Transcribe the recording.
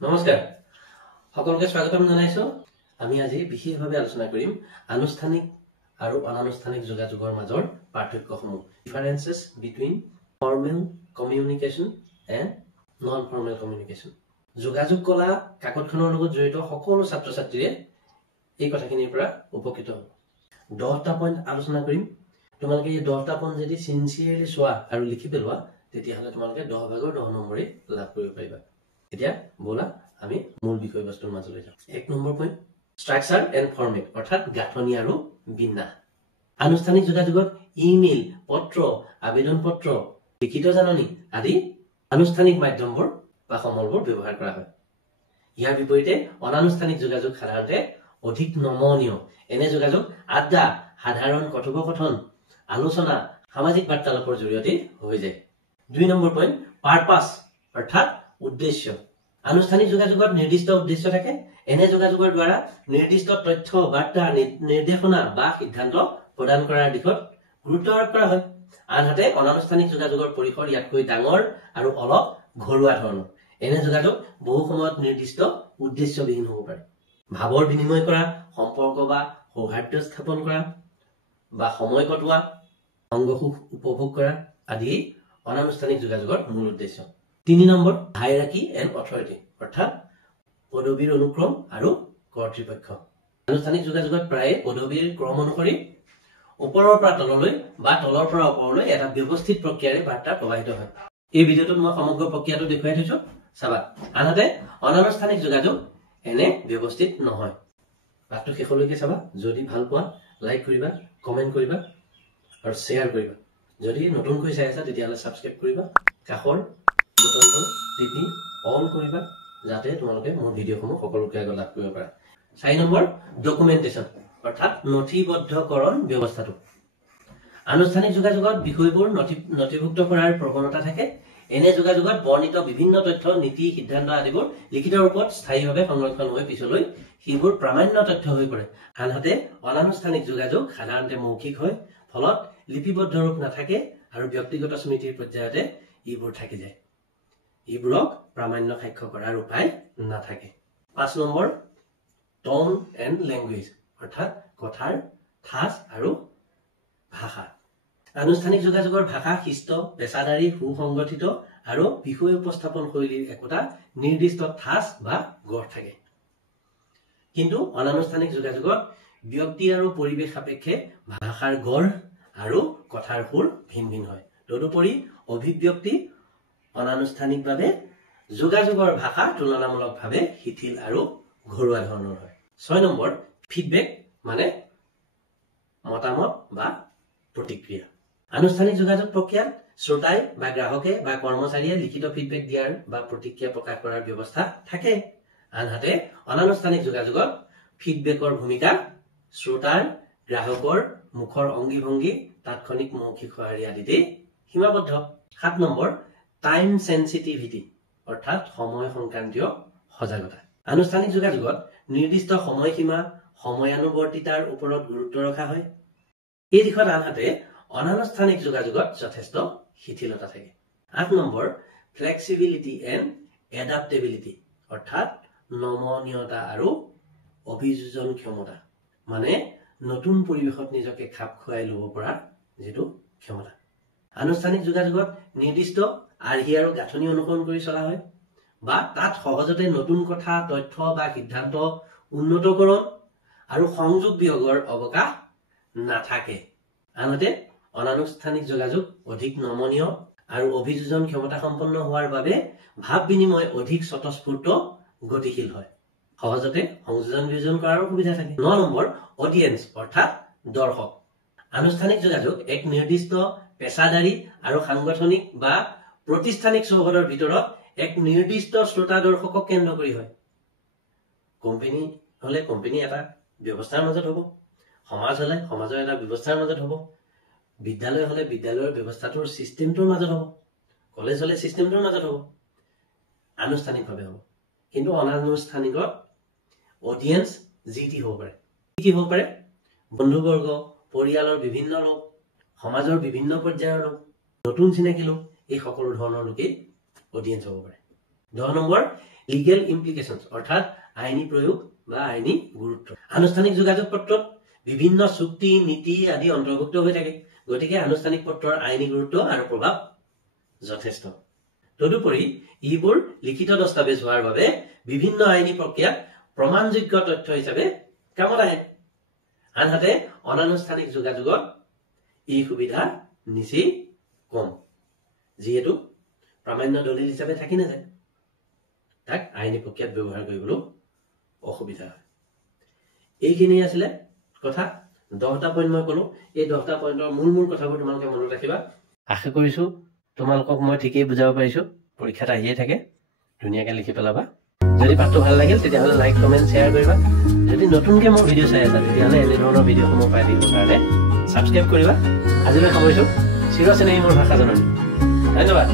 নমস্কাৰ সকলোকে স্বাগতম জনাইছো আমি আজি বিশেষভাৱে আলোচনা কৰিম আনুষ্ঠানিক আৰু অনানুষ্ঠানিক যোগাযোগৰ মাজৰ পাৰ্থক্যসমূহ differences between formal communication and non formal communication যোগাযোগ কলা কাকতখনৰ লগত জড়িত সকলো ছাত্ৰ ছাত্ৰীয়ে এই কথাখিনিৰ পৰা উপকৃত হ'ব 10টা পইণ্ট আলোচনা কৰিম তোমালোকে এই 10টা পইণ্ট যদি সিনসিয়াৰলি চোৱা আৰু লিখি পেলোৱা তেতিয়াহ'লে তোমালোকে 10 ভাগৰ 10 নম্বৰে লাভ কৰিব পাৰিবা এতিয়া বলা আমি মূল বিষয়বস্তুৰ মাজলৈ যাওঁ 1 number point structure and format অৰ্থাৎ গাঁথনি আৰু বিন্যাস আনুষ্ঠানিক যোগাযোগত ইমেইল পত্ৰ আবেদন পত্ৰ লিখিত জাননী আদি আনুষ্ঠানিক মাধ্যমবোৰ বা সমলবোৰ ব্যৱহাৰ কৰা হয় ইয়াৰ বিপৰীতে অনানুষ্ঠানিক যোগাযোগ সাধাৰণতে অধিক নমনীয় এনে যোগাযোগ আড্ডা সাধাৰণ কথোপকথন আলোচনা সামাজিক বাৰ্তালাপৰ জৰিয়তে হৈ যায় 2 নম্বৰ পইণ্ট পাৰপাস অৰ্থাৎ উদ্দেশ্য আনুষ্ঠানিক যোগাযোগত নিৰ্দিষ্ট উদ্দেশ্য থাকে এনে যোগাযোগৰ দ্বাৰা নিৰ্দিষ্ট তথ্য বাৰ্তা নিৰ্দেশনা বা সিদ্ধান্ত প্ৰদান কৰাৰ দিশত গুৰুত্ব আৰোপ কৰা হয় আনহাতে অনানুষ্ঠানিক যোগাযোগৰ পৰিসৰ ইয়াতকৈ ডাঙৰ আৰু অলপ ঘৰুৱা ধৰণৰ এনে যোগাযোগ বহু সময়ত নিৰ্দিষ্ট উদ্দেশ্যবিহীন হ'ব পাৰে ভাৱৰ বিনিময় কৰা সম্পৰ্ক বা সৌহাৰ্দ্য স্থাপন কৰা বা সময় কটোৱা সংগ সুখ উপভোগ কৰা আদি অনানুষ্ঠানিক যোগাযোগৰ মূল উদ্দেশ্য 3 নম্বৰ হাইৰাৰ্কি এণ্ড অথৰিটি অৰ্থাৎ পদবীৰ অনুক্ৰম আৰু কৰ্তৃপক্ষ আনুষ্ঠানিক যোগাযোগত প্ৰায় পদবীৰ ক্ৰম অনুসৰি ওপৰৰ পৰা তললৈ বা তলৰ পৰা ওপৰলৈ এটা ব্যৱস্থিত প্ৰক্ৰিয়াৰে বাৰ্তা প্ৰবাহিত হয় এই ভিডিঅ'টোত মই সমগ্ৰ প্ৰক্ৰিয়াটো দেখুৱাই থৈছো চাবা আনহাতে অনানুষ্ঠানিক যোগাযোগ এনে ব্যৱস্থিত নহয় পাঠটো শেষলৈকে চাবা যদি ভাল পোৱা লাইক কৰিবা কমেন্ট কৰিবা আৰু শ্বেয়াৰ কৰিবা যদি নতুনকৈ চাই আছা তেতিয়াহ'লে সাবস্ক্ৰাইব কৰিবা কাষৰ বটনটো টিপি অন কৰিবা যাতে তোমালোকে মোৰ ভিডিঅ'সমূহ সকলোকে আগত লাভ কৰিব পাৰা 4 নম্বৰ ডকুমেন্টেশন অৰ্থাৎ নথিবদ্ধকৰণ ব্যৱস্থাটো আনুষ্ঠানিক যোগাযোগত বিষয়বোৰ নথিভুক্ত কৰাৰ প্ৰৱণতা থাকে এনে যোগাযোগত বৰ্ণিত বিভিন্ন তথ্য নীতি সিদ্ধান্ত আদিবোৰ লিখিত ৰূপত স্থায়ীভাৱে সংৰক্ষণ হৈ পিছলৈ সেইবোৰ প্ৰামাণ্য তথ্য হৈ পৰে আনহাতে অনানুষ্ঠানিক যোগাযোগ সাধাৰণতে মৌখিক হয় ফলত লিপিবদ্ধ ৰূপ নাথাকে আৰু ব্যক্তিগত স্মৃতিৰ পৰ্যায়তে এইবোৰ থাকি যায় এইবোৰক প্ৰামাণ্য সাক্ষ্য কৰাৰ উপায় নাথাকে 5 নম্বৰ টোন এণ্ড ল্যাঙ্গুৱেজ অৰ্থাৎ কথাৰ ঠাঁচ আৰু ভাষা আনুষ্ঠানিক যোগাযোগৰ ভাষা শিষ্ট পেছাদাৰী সুসংগঠিত আৰু বিষয় উপস্থাপন শৈলীৰ একোটা নিৰ্দিষ্ট ঠাঁচ বা গঢ় থাকে কিন্তু অনানুষ্ঠানিক যোগাযোগত ব্যক্তি আৰু পৰিৱেশ সাপেক্ষে ভাষাৰ গঢ় আৰু কথাৰ সুৰ ভিন ভিন হয় তদুপৰি অভিব্যক্তি অনানুষ্ঠানিকভাৱে যোগাযোগৰ ভাষা তুলনামূলকভাৱে শিথিল আৰু ঘৰুৱা ধৰণৰ হয় 6 নম্বৰ ফিডবেক মানে মতামত বা প্ৰতিক্ৰিয়া আনুষ্ঠানিক যোগাযোগ প্ৰক্ৰিয়াত শ্ৰোতাই বা গ্ৰাহকে বা কৰ্মচাৰীয়ে লিখিত ফিডবেক দিয়াৰ বা প্ৰতিক্ৰিয়া প্ৰকাশ কৰাৰ ব্যৱস্থা থাকে আনহাতে অনানুষ্ঠানিক যোগাযোগত ফিডবেকৰ ভূমিকা শ্ৰোতাৰ গ্ৰাহকৰ মুখৰ অংগী ভংগী তাৎক্ষণিক মৌখিক সঁহাৰি আদিতে সীমাবদ্ধ 7 নম্বৰ টাইম সেনসিটিভিটি অৰ্থাৎ সময় সংক্ৰান্তীয় সজাগতা আনুষ্ঠানিক যোগাযোগত নিৰ্দিষ্ট সময়সীমা সময়ানুৱৰ্তিতাৰ ওপৰত গুৰুত্ব ৰখা হয় এই দিশত আনহাতে অনানুষ্ঠানিক যোগাযোগত যথেষ্ট শিথিলতা থাকে 8 নম্বৰ ফ্লেক্সিবিলিটি এণ্ড এডাপ্টেবিলিটি অৰ্থাৎ নমনীয়তা আৰু অভিযোজন ক্ষমতা মানে নতুন পৰিৱেশত নিজকে খাপ খুৱাই ল'ব পৰা যেটো ক্ষমতা আনুষ্ঠানিক যোগাযোগত নিৰ্দিষ্ট আৰ্হি আৰু গাঁথনি অনুসৰণ কৰি চলা হয় বা তাত সহজতে নতুন কথা তথ্য বা সিদ্ধান্ত উন্নতকৰণ আৰু সংযোগ বিয়োগৰ অৱকাশ নাথাকে আনহাতে অনানুষ্ঠানিক যোগাযোগ অধিক নমনীয় আৰু অভিযোজন ক্ষমতা সম্পন্ন হোৱাৰ বাবে ভাৱ বিনিময় অধিক স্বতঃস্ফূৰ্ত গতিশীল হয় সহজতে সংযোজন বিয়োজন কৰাৰ সুবিধা থাকে 9 নম্বৰ অডিয়েন্স অৰ্থাৎ দৰ্শক আনুষ্ঠানিক যোগাযোগ এক নিৰ্দিষ্ট পেছাদাৰী আৰু সাংগঠনিক বা প্ৰতিষ্ঠানিক চৌহদৰ ভিতৰত এক নিৰ্দিষ্ট শ্ৰোতা দৰ্শকক কেন্দ্ৰ কৰি হয় কোম্পানী হলে কোম্পানী এটা ব্যৱস্থাৰ মাজত হ'ব সমাজ হলে সমাজৰ এটা ব্যৱস্থাৰ মাজত হ'ব বিদ্যালয় হলে বিদ্যালয়ৰ ব্যৱস্থাটোৰ সিস্টেমটোৰ মাজত হ'ব কলেজ হলে সিস্টেমটোৰ মাজত হ'ব আনুষ্ঠানিকভাৱে হ'ব কিন্তু অনানুষ্ঠানিকত অডিয়েন্স জিটি হ'ব পাৰে কি হ'ব পাৰে বন্ধুবৰ্গ পৰিয়ালৰ বিভিন্ন লোক সমাজৰ বিভিন্ন পৰ্যায়ৰ লোক নতুন চিনাকি লোক এই সকলো ধৰণৰ লোকে অডিয়েন্স হ'ব পাৰে 10 নম্বৰ লিগেল ইমপ্লিকেশনস অৰ্থাৎ আইনী প্ৰয়োগ বা আইনী গুৰুত্ব আনুষ্ঠানিক যোগাযোগ পত্ৰত বিভিন্ন চুক্তি নীতি আদি অন্তৰ্ভুক্ত হৈ থাকে গতিকে আনুষ্ঠানিক পত্ৰৰ আইনী গুৰুত্ব আৰু প্ৰভাৱ যথেষ্ট তদুপৰি ইবোৰ লিখিত দস্তাবেজ হোৱাৰ বাবে বিভিন্ন আইনী প্ৰক্ৰিয়াত প্ৰমাণযোগ্য তথ্য হিচাপে কামত আহে আনহাতে অনানুষ্ঠানিক যোগাযোগত এই সুবিধা নিচেই কম যিহেতু প্ৰামাণ্য দলিল হিচাপে থাকি নাযায় তাক আইনী প্ৰক্ৰিয়াত ব্যৱহাৰ কৰিবলৈ অসুবিধা হয় এইখিনি আছিলে কথা 10টা পইণ্ট মই ক'লো এই 10টা পইণ্টৰ মূল কথাবোৰ তোমালোকে মনত ৰাখিবা আশা কৰিছো তোমালোকক মই ঠিকই বুজাব পাৰিছো পৰীক্ষাত আহিয়ে থাকে ধুনীয়াকৈ লিখি পেলাবা যদি পাঠটো ভাল লাগিল তেতিয়াহ'লে লাইক কমেণ্ট শ্বেয়াৰ কৰিবা যদি নতুনকৈ মোৰ ভিডিঅ' চাই আছা তেতিয়াহ'লে এনে ধৰণৰ ভিডিঅ'সমূহ পাই থাকিবৰ কাৰণে ছাবস্ক্ৰাইব কৰিবা আজিলৈ সামৰিছো চিৰ চেনেহী মোৰ ভাষা জননী ধন্যবাদ